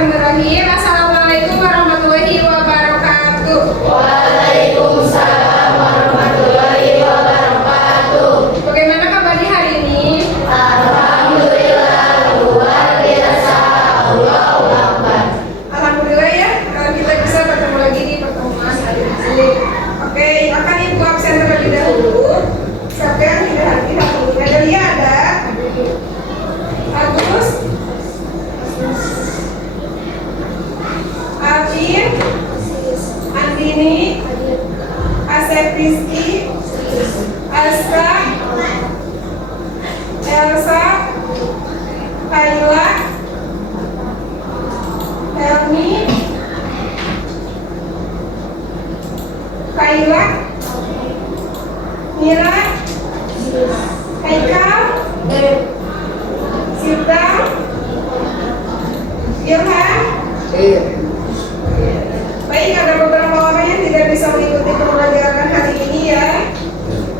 Bismillahirrahmanirrahim. Assalamualaikum warahmatullahi wabarakatuh. Waalaikumsalam warahmatullahi wabarakatuh. Bagaimana kabarnya hari ini? Alhamdulillah luar biasa. Allahu Akbar. Alhamdulillah ya, kalau kita bisa bertemu lagi di pertemuan hari ini. Oke, akan ibu absen terlebih dahulu. Siapa yang tidak hadir hari ini? Ada Lia, ada Agus, Afif, Andini, Asep Rizky, Asra, Elsa, Kaila, Helmi, Kaila, Mira, Haikal, Sita, Ilham. Baik, ada beberapa orang yang tidak bisa mengikuti pembelajaran hari ini ya.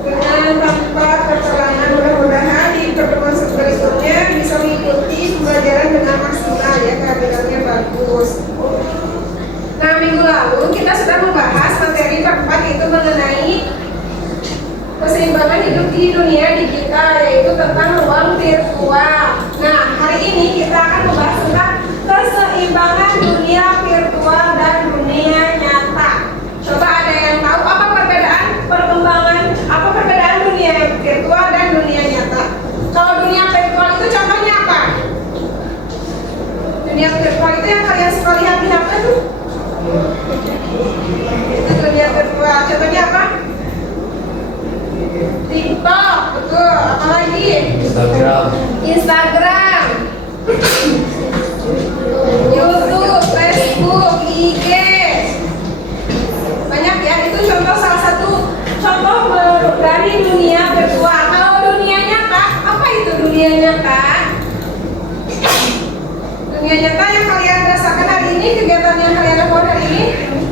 Dengan tanpa keterangan, mudah-mudahan di pertemuan berikutnya bisa mengikuti pembelajaran dengan maksimal ya, kehadirannya bagus. Nah, minggu lalu kita sudah membahas materi keempat, yaitu mengenai keseimbangan hidup di dunia digital, yaitu tentang ruang virtual. Nah, hari ini kita akan membahas tentang keseimbangan dunia virtual dan dunia nyata. Coba ada yang tahu apa perbedaan dunia virtual dan dunia nyata? Kalau dunia virtual itu contohnya apa? Dunia virtual itu yang kalian suka lihat di HP tuh. Itu dunia virtual. Contohnya apa? TikTok, betul. Apalagi? Instagram, YouTube, Facebook, IG. Banyak ya, itu contoh, salah satu contoh dari dunia virtual. Kalau dunia nyata, apa itu dunia nyata? Dunia nyata yang kalian rasakan hari ini, kegiatan yang kalian lakukan hari ini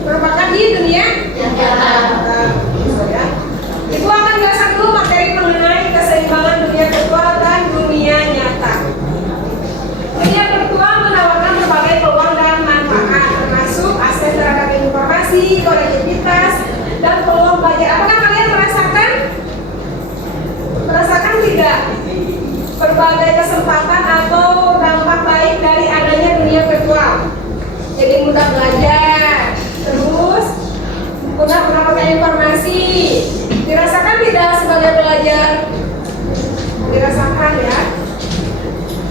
merupakan di dunia nyata. Ibu akan jelaskan dulu materi mengenai keseimbangan dunia virtual dan dunia nyata. Dunia virtual menawarkan berbagai peluang dan manfaat, termasuk akses terhadap informasi, konektivitas, dan peluang belajar. Apakah kalian merasakan tidak berbagai kesempatan atau dampak baik dari adanya dunia virtual? Jadi mudah belajar, terus mudah mendapatkan informasi. Dirasakan tidak sebagai belajar? Dirasakan ya.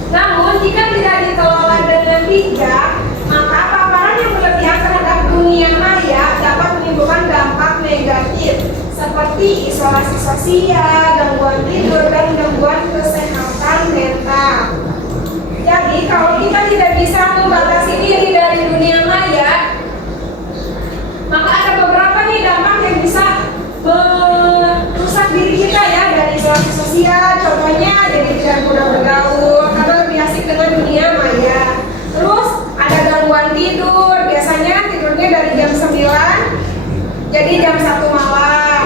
Namun jika tidak dikelola dengan bijak, maka paparan yang berlebihan terhadap dunia maya dapat menimbulkan dampak negatif seperti isolasi sosial, gangguan tidur, dan gangguan kesehatan mental. Jadi kalau kita tidak bisa membatasi diri dari dunia maya, maka ada beberapa nih dampak yang bisa merusak diri kita ya, dari isolasi sosial. Contohnya jadi tidak mudah bergaul karena lebih asik dengan dunia maya. Terus ada gangguan tidur, biasanya tidurnya dari jam 9 jadi jam 1 malam.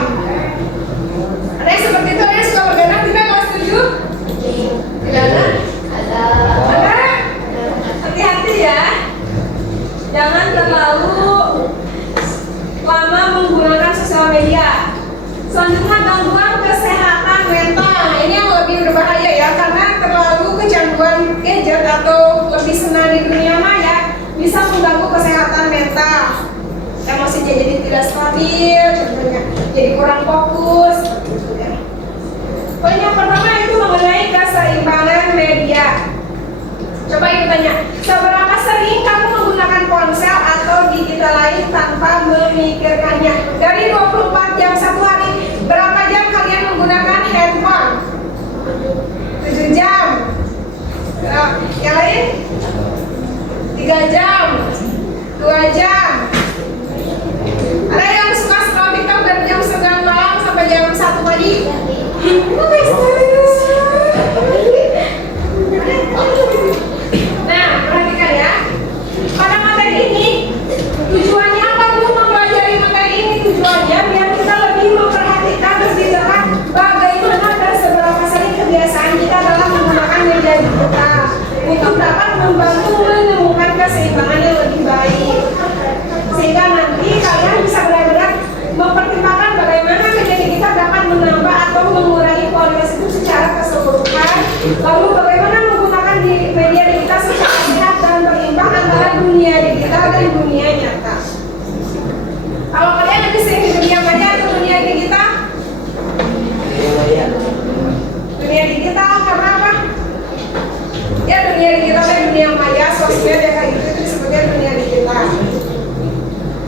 Ada yang seperti itu, ada yang suka bergadang, tidak kelas 7? Tidak ada? Ada? Hati-hati ya, jangan terlalu lama menggunakan sosial media. Selanjutnya gangguan kesehatan mental. Ini yang lebih berbahaya ya, karena terlalu kecanduan gadget atau lebih senang di dunia maya bisa mengganggu kesehatan mental. Emosinya jadi tidak stabil, contohnya jadi kurang fokus. Poin yang pertama itu mengenai keseimbangan media. Coba ibu tanya, seberapa sering kamu menggunakan ponsel atau digital lain tanpa memikirkannya? Dari 24 jam satu hari, berapa jam kalian menggunakan handphone? 7 jam. Yang lain? 3 jam, 2 jam. Ada yang suka scroll TikTok dari jam 9 malam sampai jam 1 pagi? Nah, perhatikan ya. Pada materi ini, tujuannya apa dulu mempelajari materi ini? Tujuannya biar kita lebih memperhatikan, lebih dekat bagaimana dan seberapa sering kebiasaan kita dalam menggunakan media digital untuk dapat membantu menemukan keseimbangan sosial media kayak gitu itu disebutnya dunia digital.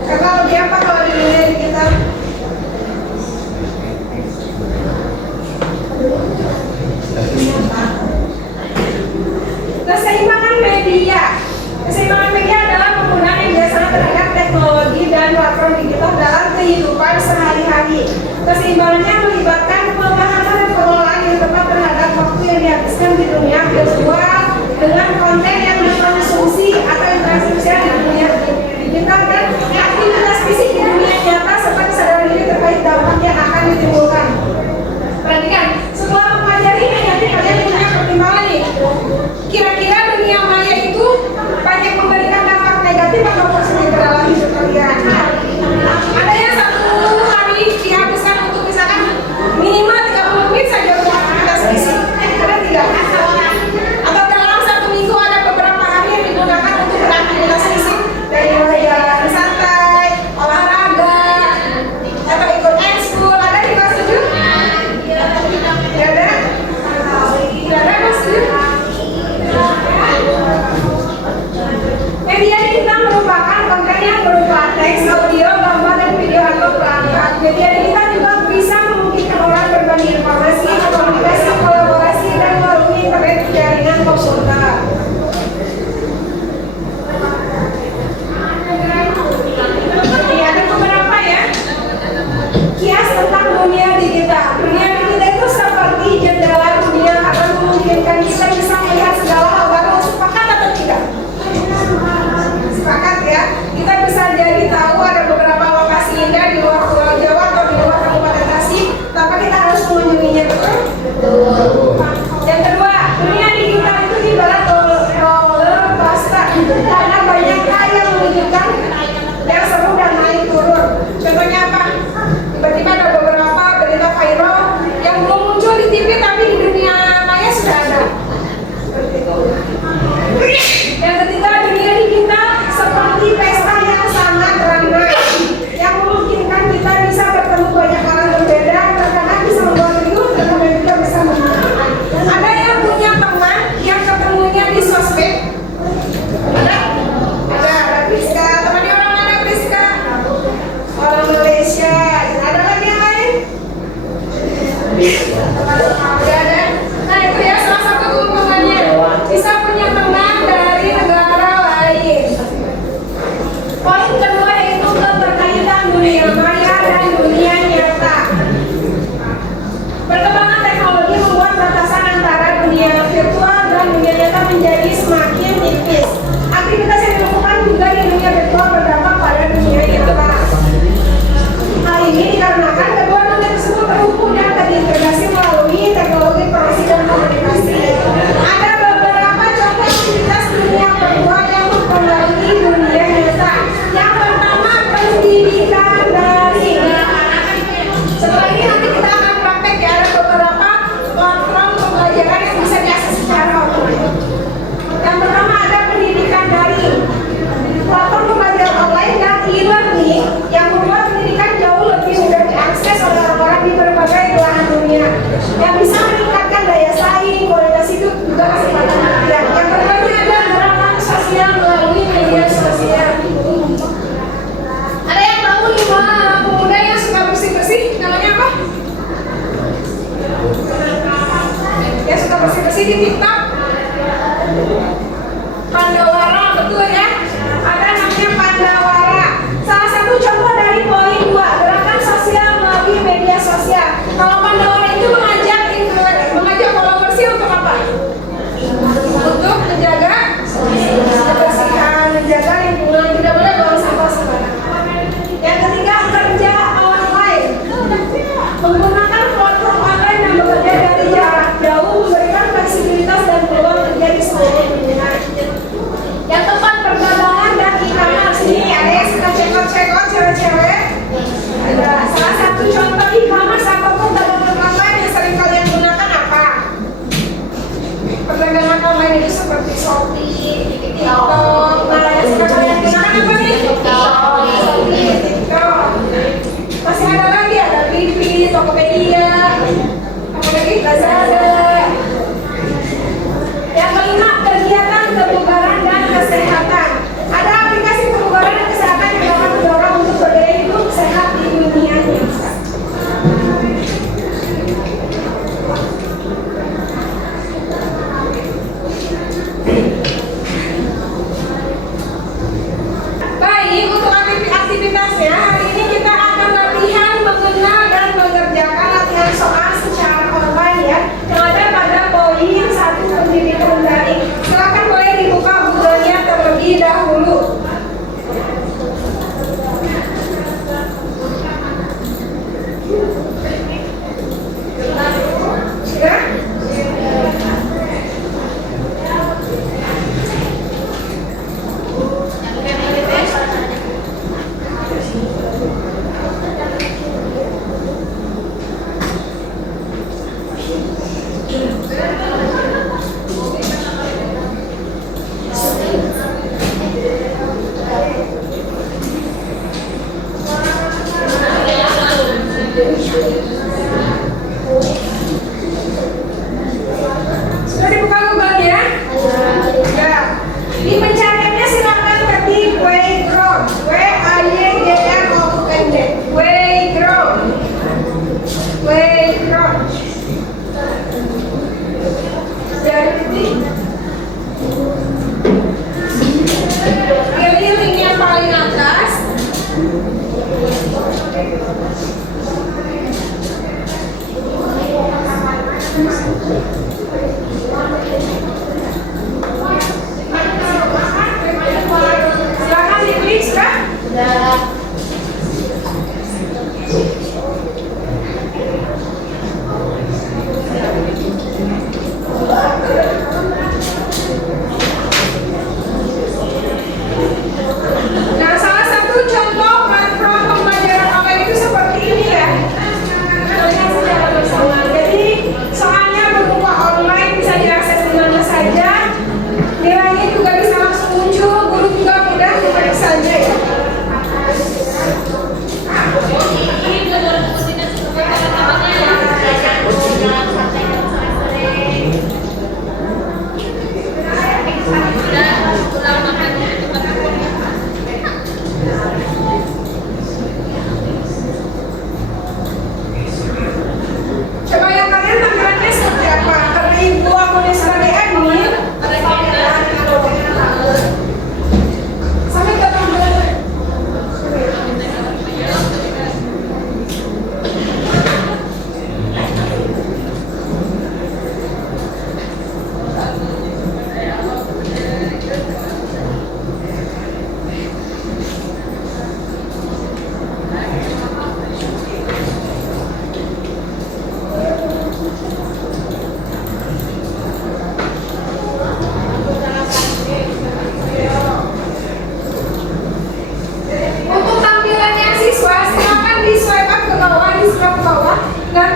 Karena lebih apa kalau di dunia digital? Keseimbangan media. Keseimbangan media adalah penggunaan yang biasanya terhadap teknologi dan platform digital dalam kehidupan sehari-hari. Keseimbangannya melibatkan pemahaman dan pengelolaan yang tepat terhadap waktu yang dihabiskan di dunia virtual dengan konten yang dikonsumsi atau interaksi sosial di dunia digital dan aktivitas fisik di dunia nyata serta kesadaran diri terkait dampak yang akan ditimbulkan. Perhatikan, setelah mempelajari ini nanti kalian punya pertimbangan nih. Kira-kira dunia maya itu banyak memberikan dampak negatif atau positif dalam hidup kalian? Ada yang satu hari dihabiskan untuk misalkan minimal 30 menit saja untuk aktivitas fisik. Ada tidak? Atau dalam satu minggu ada beberapa hari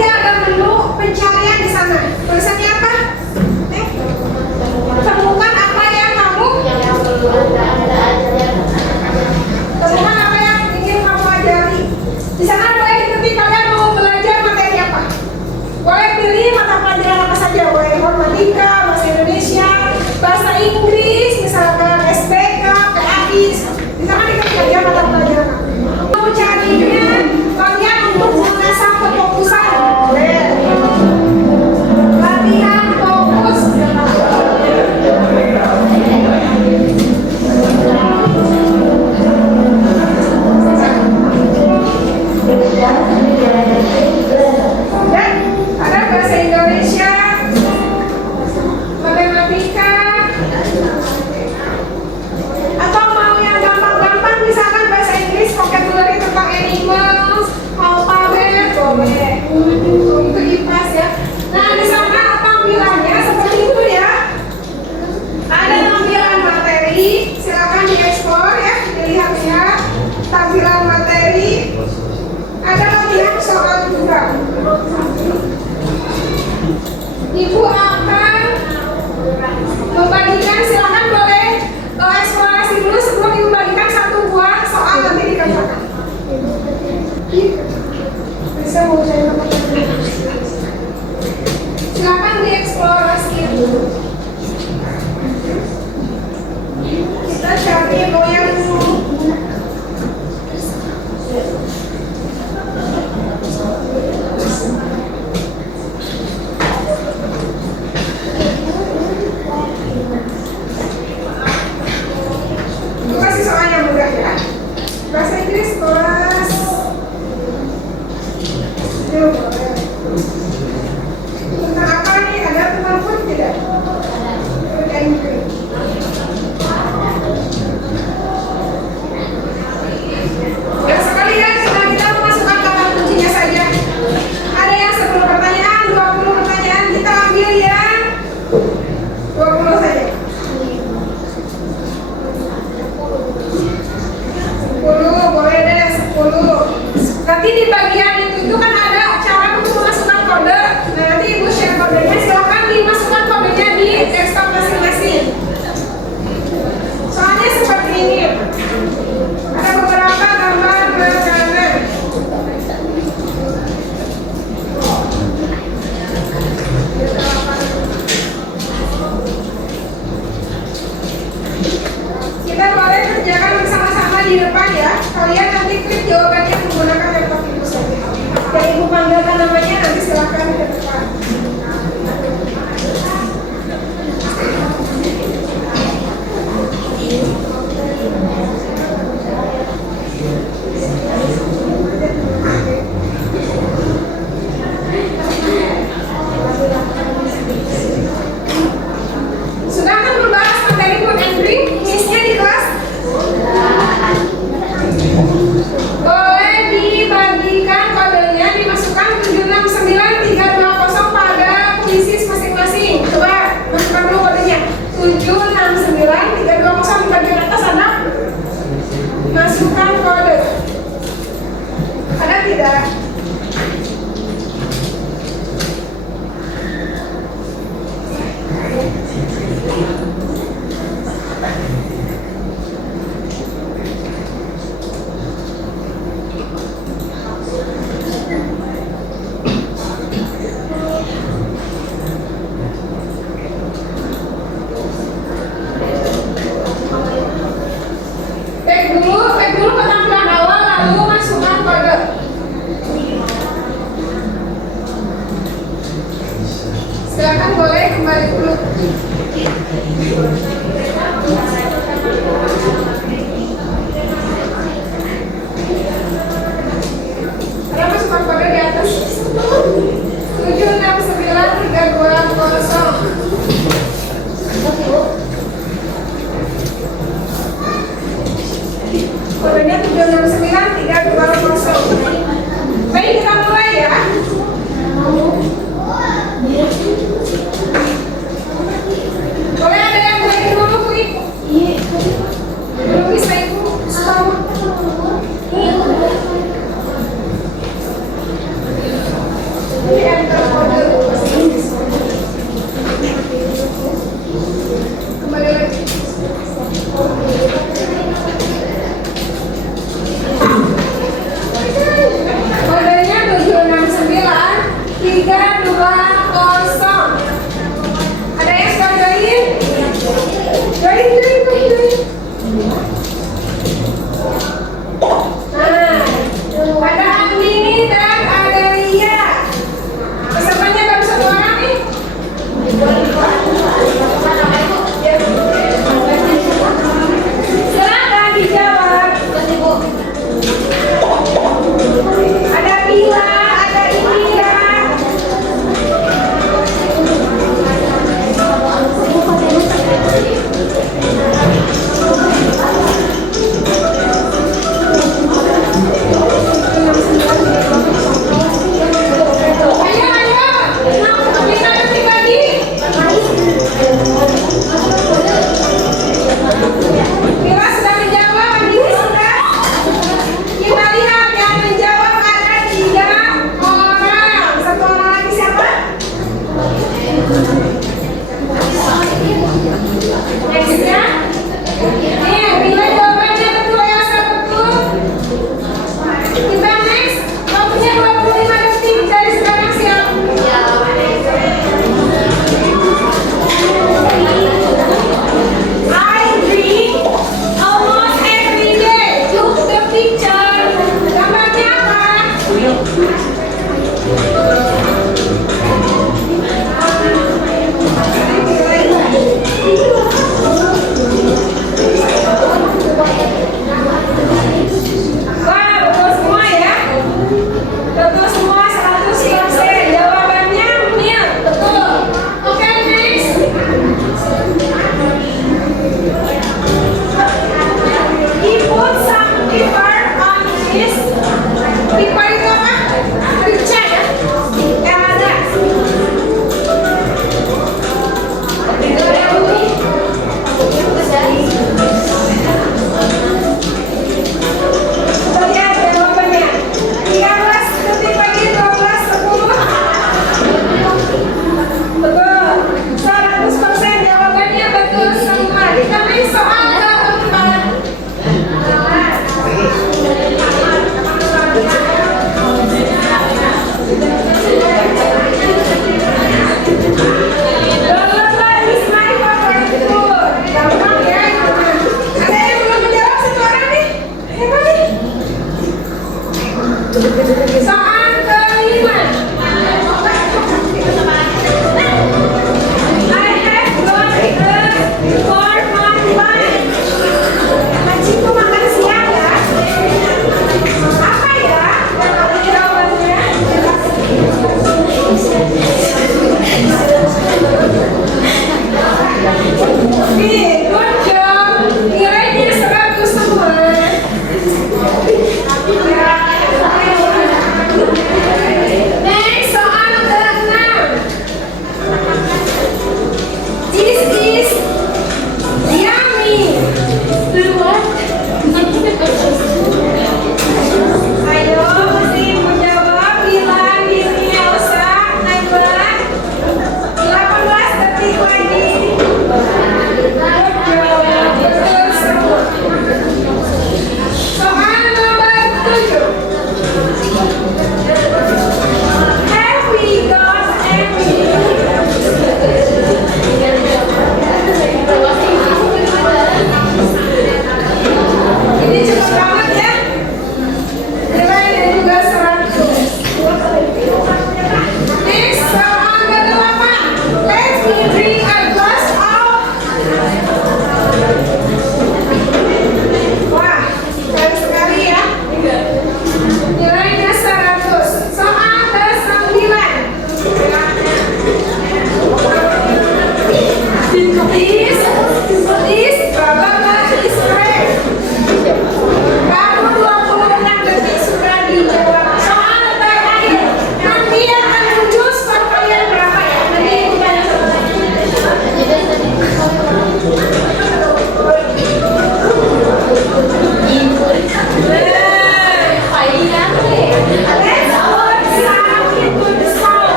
Nanti ada menu pencarian di sana. Tulisannya apa? Temukan apa yang kamu temukan apa yang ingin kamu ajari. Di sana boleh diketik kalian mau belajar materi apa. Boleh pilih mata pelajaran apa saja. Boleh informatika, bahasa Indonesia, bahasa Inggris, misalkan SPK, PAI. Di sana diketik aja mata pelajaran. Mau carinya kalian untuk mengasah kefokusan. Boleh. Latihan fokus. Dan ada bahasa Indonesia, matematika, atau mau yang gampang-gampang misalkan bahasa Inggris, vocabulary tentang animals, alfabet, boleh. Itu IPAS ya. Nah di sana tampilannya seperti itu ya. Ada tampilan materi, silakan dieksplor ya, dilihat-lihat tampilan materi. Ada latihan soal juga. Ibu akan membagikan, silakan boleh eksplorasi dulu sebelum ibu bagikan satu buah soal nanti dikerjakan. Bisa mau saya silakan dieksplorasi dulu. Kita cari mau yang kasih soal yang mudah ya. Bahasa Inggris kelas tentang apa nih? Ada teman pun tidak? Ya sekali ya, kita memasukkan kata kuncinya saja. Ada yang 10 pertanyaan, 20 pertanyaan, kita ambil yang 20 saja. 10, boleh deh 10. Nanti di bagian itu kan ada cara untuk memasukkan kode. Nah nanti ibu share kodenya, silahkan dimasukkan kodenya di desktop masing-masing. Soalnya seperti ini. Ada beberapa gambar makanan. Kita boleh kerjakan bersama-sama di depan ya. Kalian nanti klik jawabannya menggunakan laptop ibu saja. Dan ibu panggilkan namanya, nanti silakan ke depan. Sudah akan membahas materi food and drink, miss-nya di kelas? Boleh dibagikan kodenya, dimasukkan 769320 pada puisis masing-masing. Coba masukkan dulu kodenya 769320 di bagian atas ada. Masukkan kode. Ada tidak? Cek dulu ketampilan awal, lalu masukkan kode. Silakan boleh kembali dulu. Ada masukkan kode di atas 769320. Kodenya 769320. Baik, kita mulai ya. Boleh ada yang balik dulu Bu Ibu? Belum bisa Ibu? Nah, ada Andini dan ada Ria. Pesertanya baru satu orang nih. Silakan dijawab. Ada Bila, ada Indira.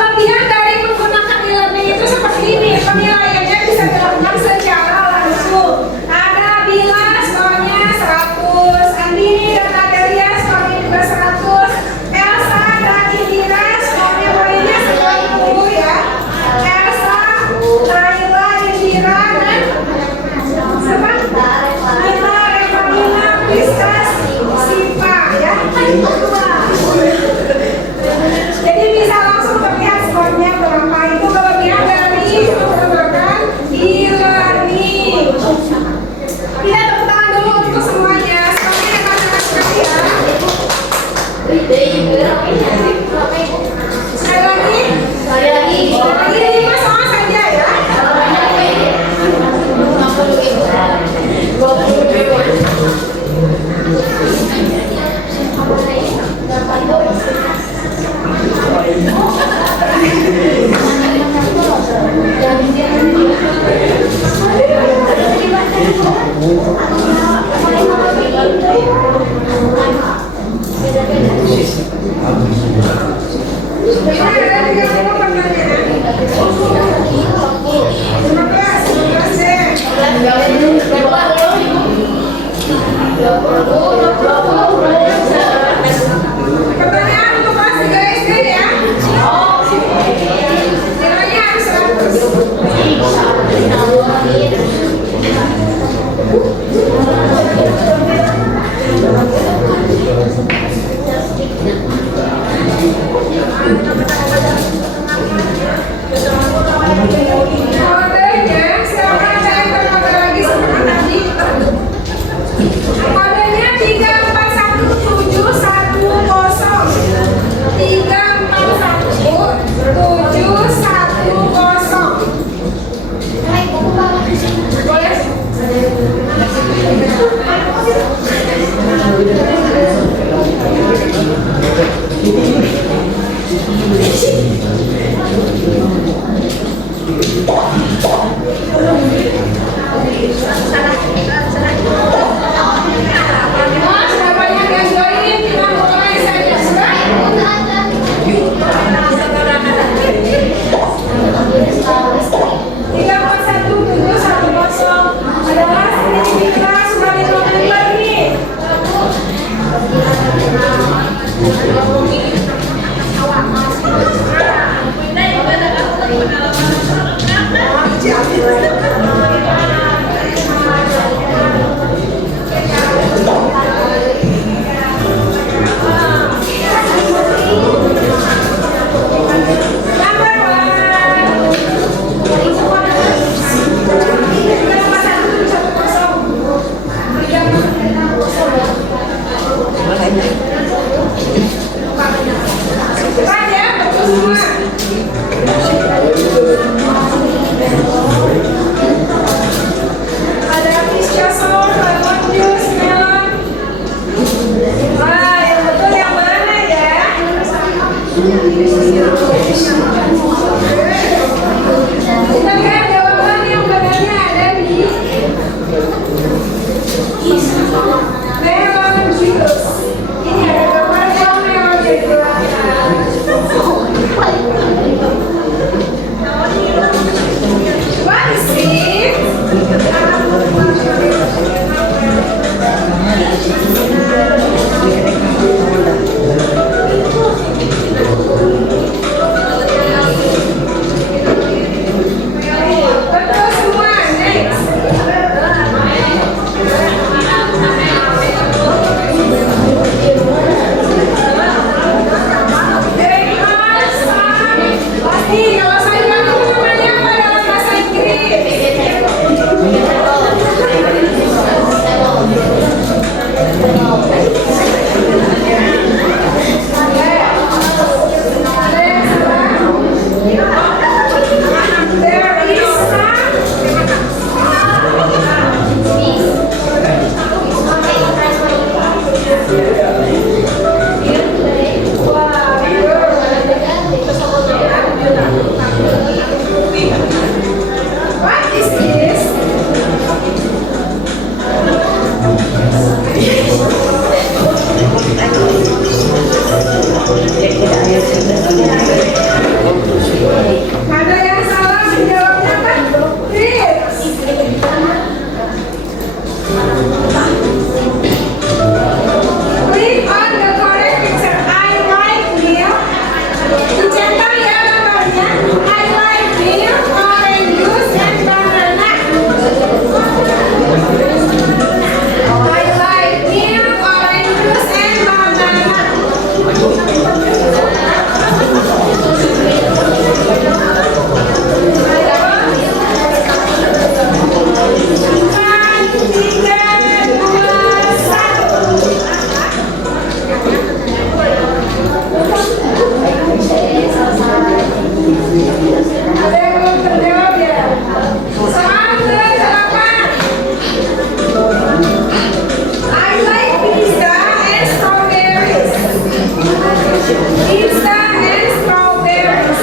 Kelebihan dari menggunakan e-learning itu seperti ini, penilaiannya bisa dilakukan secara langsung. Ada Bila skornya 100, Andini dan Adelia skornya juga 100, Elsa dan Indira skornya poinnya 90 ya. Elsa, Naila, Indira dan siapa? Naila, Revalina, Priscas, Siva ya. Jadi bisa langsung terlihat skornya berapa. Itu kelebihan dari menggunakan e-learning. Kita tepuk tangan dulu untuk semuanya. Skornya yang sekali ya. Sekali lagi. Lagi 5 soal saja ya. Kita ada 30 pertanyaan. 15 deh. Pertanyaan untuk kelas 3 SD ya. Nilainya harus 100. Kodenya, silakan cari kode lagi seperti tadi. Kodenya 341710. 341710. Boleh? Mas, bapaknya yang join, kita mulai saja. Sudah? 341710 adalah sertifikat sebagai November nih. Kita lihat jawaban yang benarnya ada di melon juice. Ini ada gambarnya melon juice. What is it? Betul semua. Next. Pasti kalau saya itu namanya apa dalam bahasa Inggris? What is this? biasanya I like milk, orange juice, and banana. I like milk, orange juice, and banana. Ada yang belum terjawab ya? Soal ke-8. I like pizza and strawberries. Pizza and strawberries.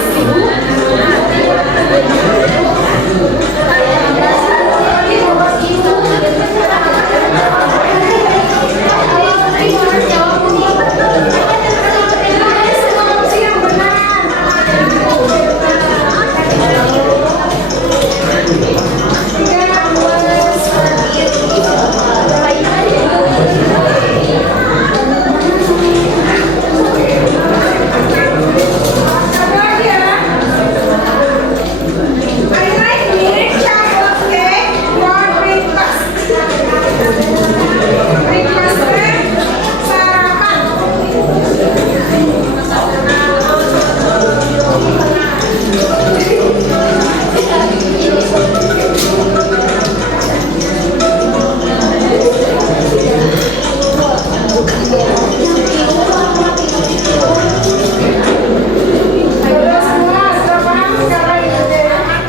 Semua opsi yang benar. I like milk chocolate cake for breakfast. Breakfastnya sarapan. Sudah semua, sudah paham sekarang ya?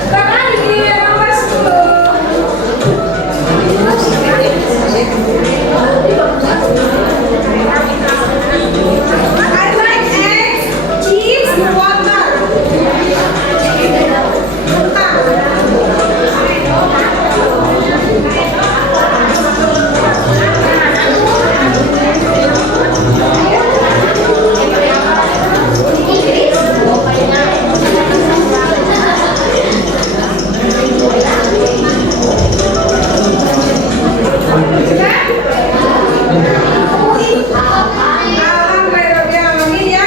Sekarang di nomor 10. I like eggs, cheese, water. Alhamdulillah ya.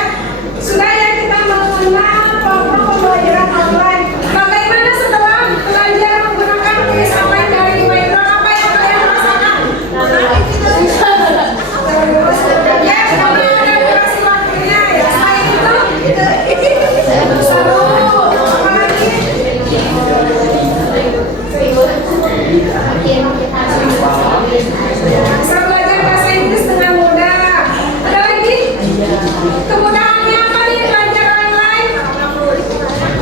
Sudah ya kita mengenal program pembelajaran online. Bagaimana setelah belajar menggunakan kuis online dari Maestro? Apa yang kalian rasakan? Ya, karena ada durasi waktunya ya. Selain itu seru. Apalagi? Bisa belajar bahasa Inggris dengan mudah. Ada lagi? Kemudahannya apa nih belajar online?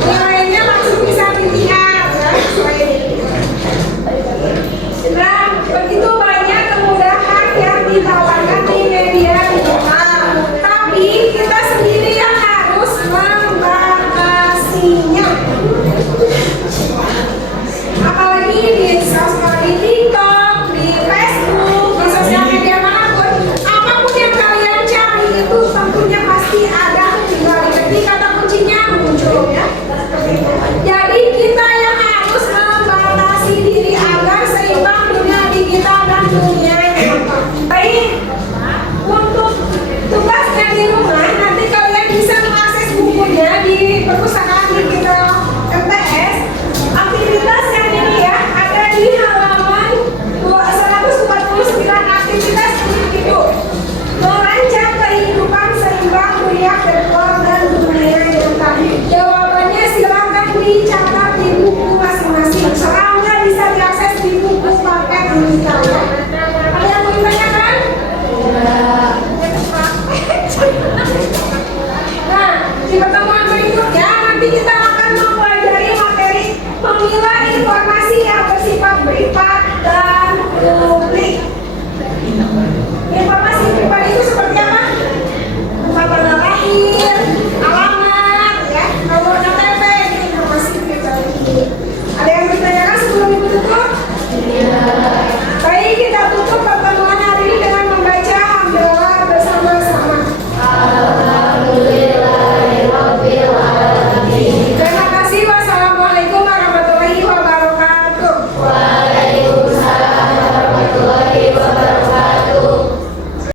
Nilainya langsung bisa dilihat ya. Nah, begitu banyak kemudahan yang ditawarkan di media digital. Tapi kita sendiri yang harus membatasinya.